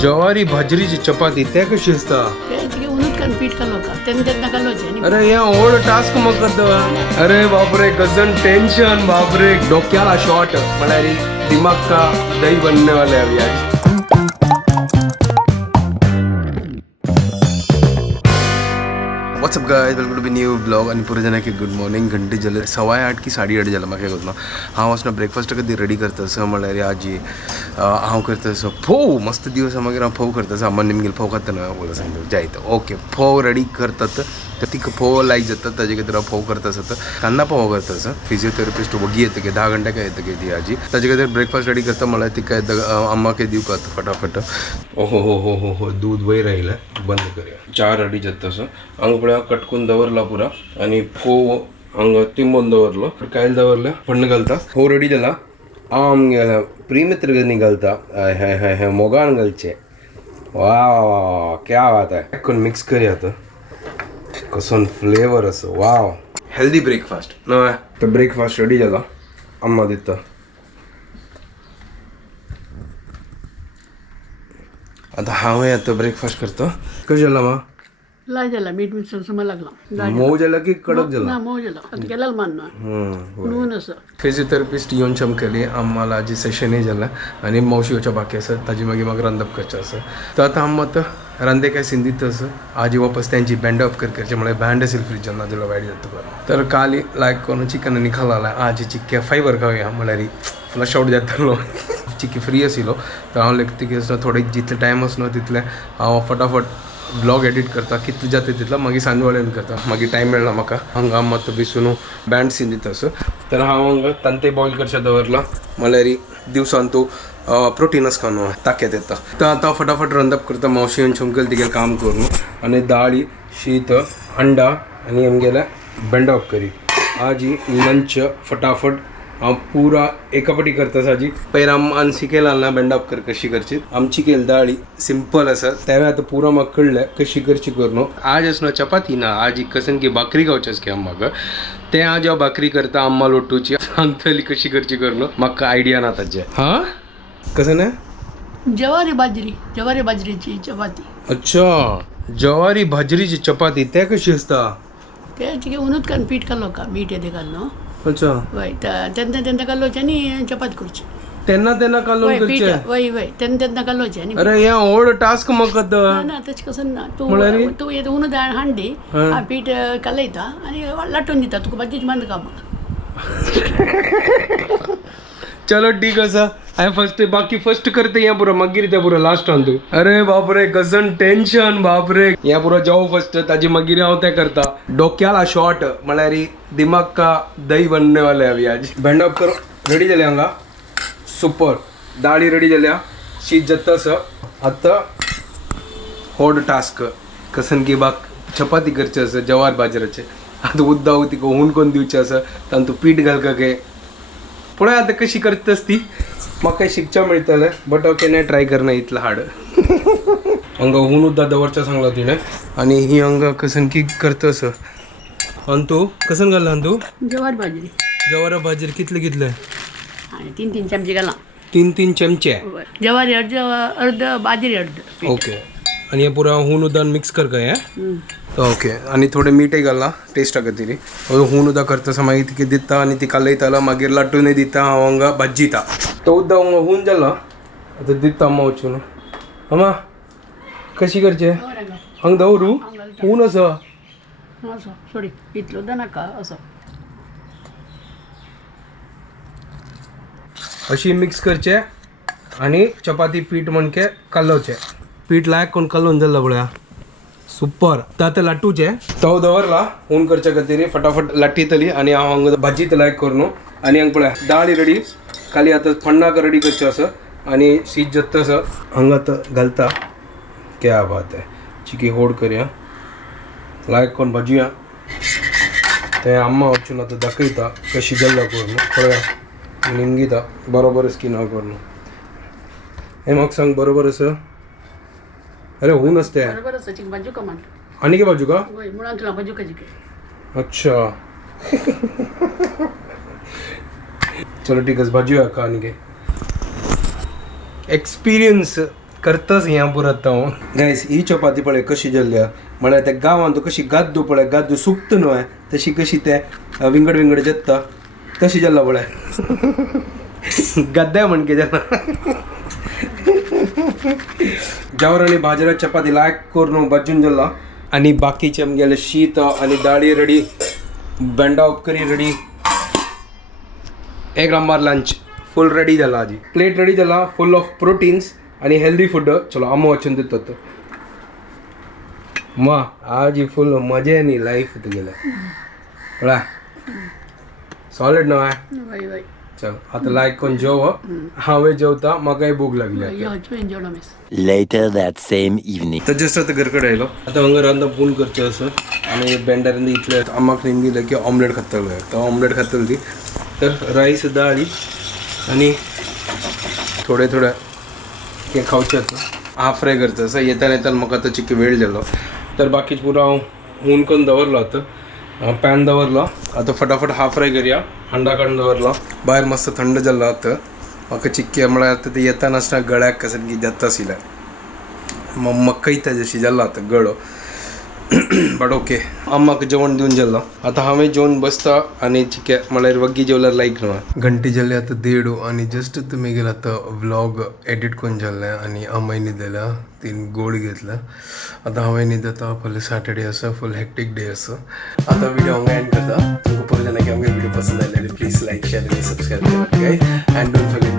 ज्वारी बाजरीची चपाती ते कशी असता उन्हत पीठ घालो का तेन्ना घालोचे अरे या ओल्ड टास्क मग करतो अरे बापरे गजन टेंशन बापरे डोक्याला शॉट म्हणाली दिमाग का दही बनने वाले अभी आज what's up guys welcome to be new blog आणि पुरे जण की गुड मॉर्निंग घंटे झाले 8:15 की 8:30 झालं म्हाका करतो हांव वचना ब्रेकफास्ट कधी रेडी करतस म्हळ्यार आजी हांव करतस फोव मस्त दिवस मागीर हांव फोव करतस अम्मान निमगेल फोव खाता बोला सांगतो जायत ओके फोव रेडी करतात तर ती फोव लायक जातात ताजे खातीर हांव फोव करतस कांदा फोव करतस फिजिओथेरपिस्ट वगी येता गे 10 घंटे काय येता गे ती आजी ताजे खातीर ब्रेकफास्ट रेडी करता म्हळ्यार ती काय अम्माक दिवं का फटाफट ओहो हो हो हो हो दूध वयर आयलें बंद करूया च्या रेडी जातस हांगा पळय कटकून दवरला पुरा आणि फोव हांगा तिंबून दवरलो कायल दवरले फण्ण घालता फोव रेडी जाला आम गेला प्रीमित्र घालता हाय हाय हाय मोगान घालचे वाव क्या बात आहे कोण मिक्स करूया आता कसोन फ्लेवर असो वाव हेल्दी ब्रेकफास्ट नव्हे तर ब्रेकफास्ट रेडी जाला अम्मा दिता आता हांवें आता ब्रेकफास्ट करता कशें जाला मा लाय जाला मीठ मिक्सर समज लागला मोव जाला की कडक जाला ना मोव जाला आता केल्याला मानना नून असं फिजिओथेरपिस्ट येवन चमकली आम्हाला जी सेशनय जाला आनी मावशी येवच्या बाकी आसा ताजी मागीर म्हाका रांदप करचें आसा तर आतां आम्मा आतां रांदे काय सिंधीत आसा आजी वापस तेंची बँड अप करचे म्हळ्यार बँड असेल फ्रिजान ना जाल्यार वायट जाता तर काल लायक कोण चिकन आनी खाला आजी चिक्के फायबर खावया म्हळ्यार फ्लश आउट जातालो चिक्की फ्री आशिल्लो तर हांव लेगीत थोडे जितले टायम आसना तितले हांव फटाफट ब्लॉग एडिट करता कितले जाता तितलो मागीर सांजवाळेन करता मागीर टायम मेळना म्हाका हांगा मात बिसून बँड सिंधीत आसा तर हांव हांगा तांतें बॉयल करचें दवरला म्हळ्यार दिवसान तूं प्रोटीनस खावं ताकद येता तर आतां फटाफट रंदप करता मावशी आनी चमकल तिगेलें काम करून आनी दाळी शीत अंडा आनी आमगेले बँड अप करी आजी लंच फटाफट हांव पुरा एका पाटी करता साजी पयर आमकां शिकयलां ना बँडअप कर कशी करची आमची केली दाळी सिंपल आसा तेव्हा आतां पुरो म्हाका कळ्ळें कशी करची करून आज आसना चपाती ना आज कसन की भाकरी गावचेच की अम्माक ते आज हांव भाकरी करता अम्मा लोटूची सांगतली कशी करची करून म्हाका आयडिया ना ताजे हां कसं ना ज्वारी बाजरीची चपाती अच्छा ज्वारी बाजरीची चपाती ते कशी असता ते उन्हत पीठ घालो का मीठ येते घालनो अच्छा वय तेन्ना घालोचे आनी चपाती करची तेन्ना कालोन करचे वय तेन्ना घालोचे आनी अरे या ओल्ड टास्क मगत ना तशें कसं ना तूं येता उन्हत हांडी पीठ कालयता आनी लाटून दिता तुका भाजीची बांद का चलो ठीक आसा हांवें बाकी फर्स्ट करता हें पुरो मागीर तें पुरो लास्टान तूं अरे बापरे कसन टेंशन बापरे हें पुरो जेव फर्स्ट ताजी मागीर हांव तें करता डोक्याला शॉट म्हळ्यार दिमाग का दही बनने वाले अभी आज बँड अप कर रेडी जाले हांगा सुपर दाळी रेडी जाल्या शीत जाता आतां होड टास्क कसन की बाक चपाती करचे आसा जवार बाजराचे आतां उद्दा तिका हून कोण दिवचें आसा तातूंत पीठ घाल का गे पळय आतां कशी करतस ती म्हाका शिकच्या मेळटलें बट हांव केन्ना ट्राय करना इतलें हार्ड हांगा हून उद्दा दवरचें सांगला तिणें आनी ही हांगा कसन की करतस आनी तूं कसन घालला तूं जवारा बाजरी कितले आनी 3 चमचे घाला 3 चमचे ज्वारी अर्द बाजरी अर्द ओके आनी हे पुरो हून उदकान मिक्स कर काय ओके आनी थोडें मीठय घालना टेस्टा खातीर हून उदक करता मागीर तिका दिता आनी ती कालयतालो मागीर लाटूनय दिता हांव हांगा भाजीता तो उदक हांगा हून जाला आतां दिता अम्मा वचून अम्मा कशी करचें हांगा दवरू हून आसा असो सोडी इतलो नाका असो अशी मिक्स करचे आनी चपाती पीठ म्हणके कालोवचें पीठ लायक कोण कालोवन जाल्ला पळया सुपर आतां लाटूचे तव दवरला हून करच्या खातीर फटाफट लाटीतली आनी हांव हांगा भाजीत लायक करून आनी हांगा पळया दाळी रेडी खाली आतां फण्णाक रेडी करचें आसा आनी शीत जाता आसा हांगा आतां घालता क्या बात आहे चिकी होड करया लायक कोण भाजूया तें अम्मा वचून आतां दाखयता कशी जाल्ला करून पळया निमगीता बरोबर स्किन हांव करून हें म्हाका सांग बरोबर आसा अरे हून असते बरोबर आसा चिक भाजू का मान आनी के भाजू का वय मुळान तुला भाजू काजी के अच्छा चलो ठीक है भाजूया का आनी के एक्सपिरियन्स करतच ह्या पुरत हांव गायस ही चपाती पळय कशी जाल्ल्या म्हळ्यार त्या गांवांत तूं कशी गाद्दू पळय गाद्दू सुकत न्हय तशी कशी ते विंगड विंगड जेत्ता तशी जाल्ला पळय गद्दे म्हण कितें जावर आनी बाजरा चपाती लायक करून बाजून जाल्ला आनी बाकीचे आमगेले शीत आनी दाळी रेडी बेंडा उपकरी रेडी एक नंबर लंच फुल रेडी जाला आजी प्लेट रेडी जाला फुल ऑफ प्रोटीन्स आणि हेल्दी फूड चलो अम्मा वचून दितात मा आज ही फुल मजा न्ही लाईफ तुगेले कळ्ळा सॉलिड न्हू वय वय चल आता लायक कोण जेव हांवें जेवता म्हाकाय भूक लागली यो तुवें जेवलो miss Later that same evening. तर जस्ट आता घरकडे आयलो आता हांगा रांदप पूण करचें आसा आनी बेंडार इतले अम्माक नेम दिलें की ऑमलेट खातलो तो ऑमलेट खातली ती तर राईस दाळी आनी थोडे थोडे ते खावचें आसा हाफ फ्राय करचें आसा येताना येताना म्हाका आतां चिक्की वेळ जालो तर बाकीच पुरो हांव हून करून दवरलो आतां पॅन दवरलो आतां फटाफट हाफ फ्राय करया अंडा काडून दवरलो भायर मस्त थंड जाल्लो आतां म्हाका चिक्की म्हळ्यार आतां ते येताना आसतना गळ्याक कसं की जाता आशिल्लें मक्कयता जशी जाल्लो आतां गळो बट ओके अम्माक जेवण दिवन जाल्लो आतां हांवें जेवन बसता आनी चिके म्हळ्यार वग्गी जेवल्यार लायक न्हू घंटी जाल्ली आतां 1:30 आनी जस्ट तुमी गेला आतां व्लॉग एडिट करून जाल्लें आनी अम्माय न्हिदल्या तीन गोळी घेतल्या आतां हांवें न्हिदता फाल्यां सॅटर्डे आसा फूल हेक्टीक डे आसा आतां व्हिडिओ हांगा एंड करता तुमकां पळयलें की आमगे व्हिडिओ पसंद आयले प्लीज लायक शेअर आनी सबस्क्रायब करा एंड डोंट फॉरगेट